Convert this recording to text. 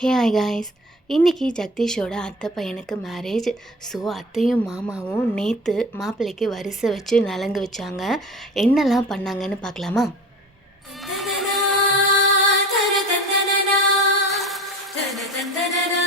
Hey hi guys. இன்றைக்கி ஜெகதீஷோட அத்தை பையனுக்கு மேரேஜ். ஸோ அத்தையும் மாமாவும் நேற்று மாப்பிள்ளைக்கு வரிசை வச்சு நலங்கு வச்சாங்க. என்னெல்லாம் பண்ணாங்கன்னு பார்க்கலாமா? தனதனனா தனதனனா தனதனனா